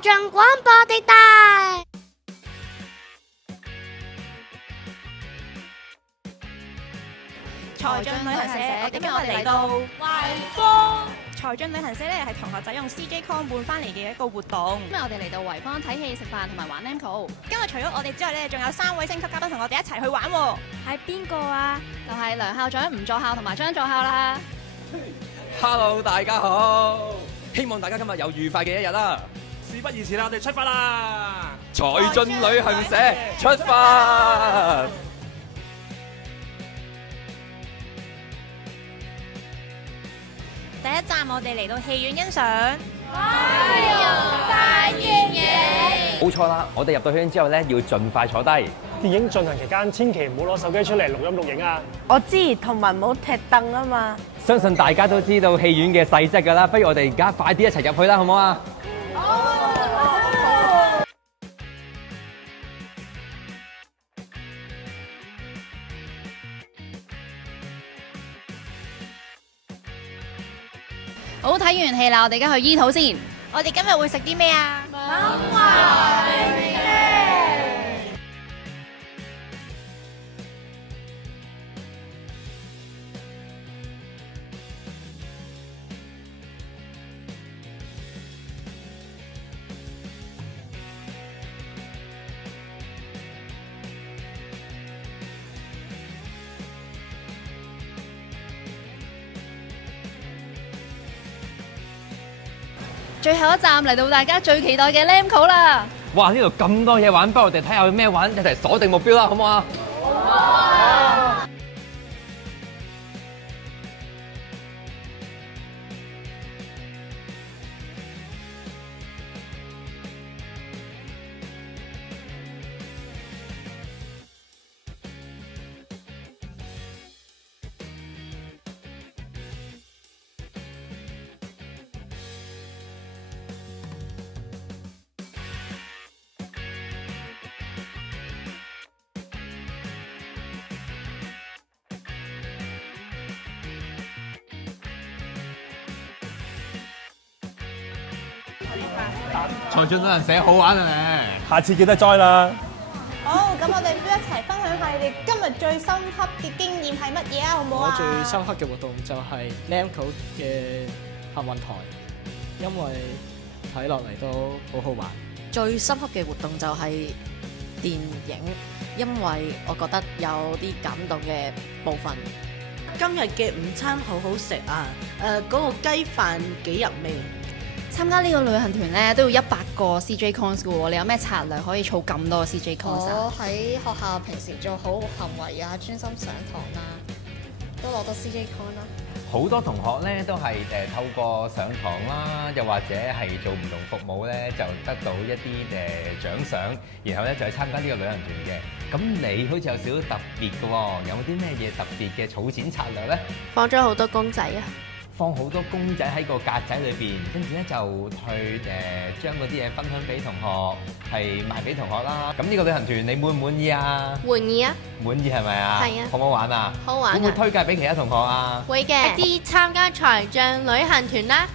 財進廣播地帶。財進旅行社，我哋今日嚟到惠坊。財進旅行社咧係同學仔用 CJ Con 換翻嚟嘅一個活動。今日我哋嚟到惠坊睇戲、食飯同埋玩 Lamco。今日除咗我哋之外咧，仲有3位星級嘉賓同我哋一齊去玩喎。係邊個啊？就係梁校長、吳助校同埋張助校啦。Hello， 大家好，希望大家今日有愉快嘅一日啦！事不宜遲啦，我哋出發啦！財進旅行社出發！第一站我哋嚟到戲院欣賞海洋大電影。冇錯啦，我哋入到戲院之後咧，要盡快坐低。電影進行期間，千祈唔好攞手機出嚟錄音錄影啊！我知，同埋唔好踢凳啊嘛。相信大家都知道戲院嘅細則㗎啦，不如我哋而家快啲一齊入去啦，好唔好啊？好，睇完戲啦，我哋而家去醫肚先。我哋今日會食啲咩啊？最後一站嚟到大家最期待嘅 Lamco 啦。哇！呢度咁多嘢玩，不如我哋睇下有咩玩，一齊鎖定目標啦，好唔好啊？財進旅行社好玩啊你！下次記得 join 啦！好，咁我哋都一齊分享下你哋今日最深刻嘅經驗係乜嘢啊？好唔好啊？我最深刻嘅活動就係 Lamco 嘅幸運台，因為睇落嚟都好好玩。最深刻嘅活動就係電影，因為我覺得有啲感動嘅部分。今日嘅午餐好好食啊！嗰個雞飯幾入味。參加呢個旅行團咧都要100個 CJ Cons 嘅喎，你有咩策略可以儲咁多 CJ Cons 啊？我喺學校平時做好行為啊，專心上堂啦，都攞到 CJ Con 啦。好多同學咧都係透過上堂啦，又或者係做唔同服務咧，就得到一啲獎賞，然後咧就去參加呢個旅行團嘅。咁你好似有少少特別嘅喎，有冇啲咩嘢特別嘅儲錢策略咧？放咗好多公仔啊！放好多公仔喺個格仔裏邊，跟住咧就去將嗰啲嘢分享俾同學，係賣俾同學啦。咁呢個旅行團你滿唔滿意啊？滿意啊！滿意係咪啊？係啊！好唔好玩啊？好玩啊！會唔會推介俾其他同學啊？會嘅，啲參加財進旅行團啦！